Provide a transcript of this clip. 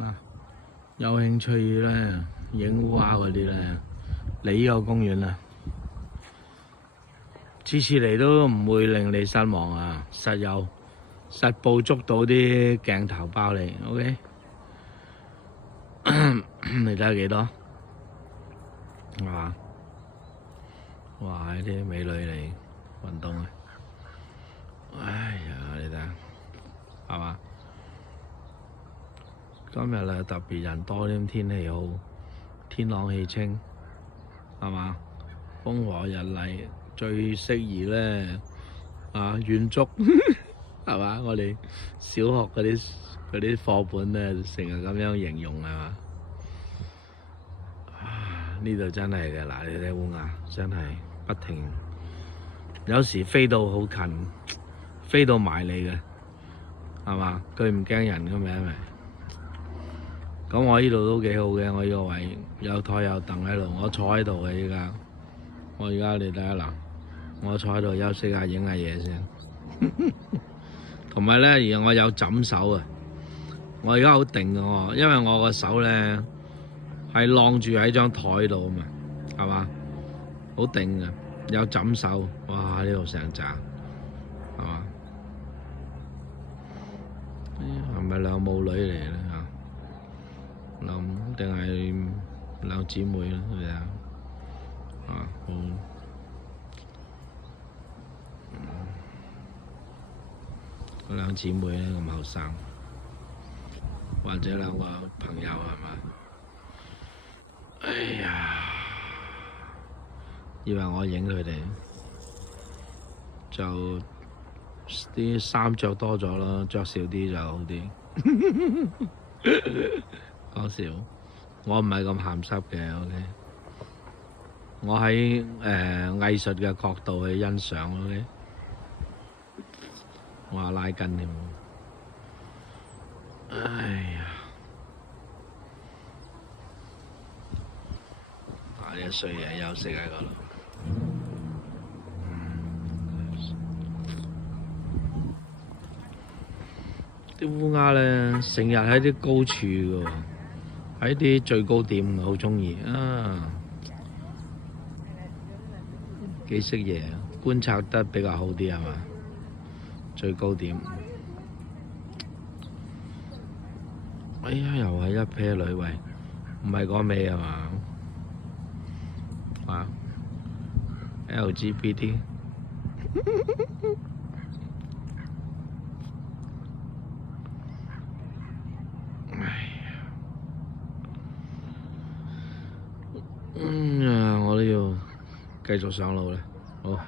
嗱，有興趣咧影烏鴉嗰啲咧，嚟呢個公園啊，次次嚟都唔會令你失望啊！實捕捉到啲鏡頭包你 ，OK？ 你睇下幾多？係嘛？哇！呢啲美女嚟運動啊！哎呀，你睇下，係嘛？今日咧特別人多啲，天氣好，天朗氣清，係嘛？風和日麗，最適宜咧遠足，係嘛？我哋小學嗰啲課本咧，成日咁樣形容係嘛？呢度真係嘅，嗱，你睇烏鴉真係不停，有時飛到好近，飛到埋你嘅，係嘛？佢唔驚人嘅咩？因為咁我呢度都幾好嘅，我呢個位有台有凳喺度，我坐喺度嘅依家。我而家你睇下嗱，我坐喺度休息下，影下嘢先。同埋咧，而我有枕手啊！我而家好定嘅喎，因為我個手咧係晾住喺張台度啊嘛，係嘛？好定嘅，有枕手。哇！呢度成扎，係嘛？係咪兩母女嚟咧嚇？定係兩姊妹咧？係咪啊？好。嗰兩姊妹咧咁後生，或者兩個朋友係嘛？哎呀，以為我影佢哋，就啲衫着多咗咯，着少啲就好啲。講笑，我唔係咁鹹濕嘅 ，OK。我喺藝術嘅角度去欣賞 ，OK。我話拉筋添，哎呀！一衰嘢休息喺嗰度。啲烏鴉咧成日喺啲高處嘅喎，喺啲最高點好鍾意啊！幾識嘢，觀察得比較好啲係嘛？最高點。哎呀，又係一 pair 女喂，唔係講尾係嘛？LGBT 我都要繼續上路啦，好。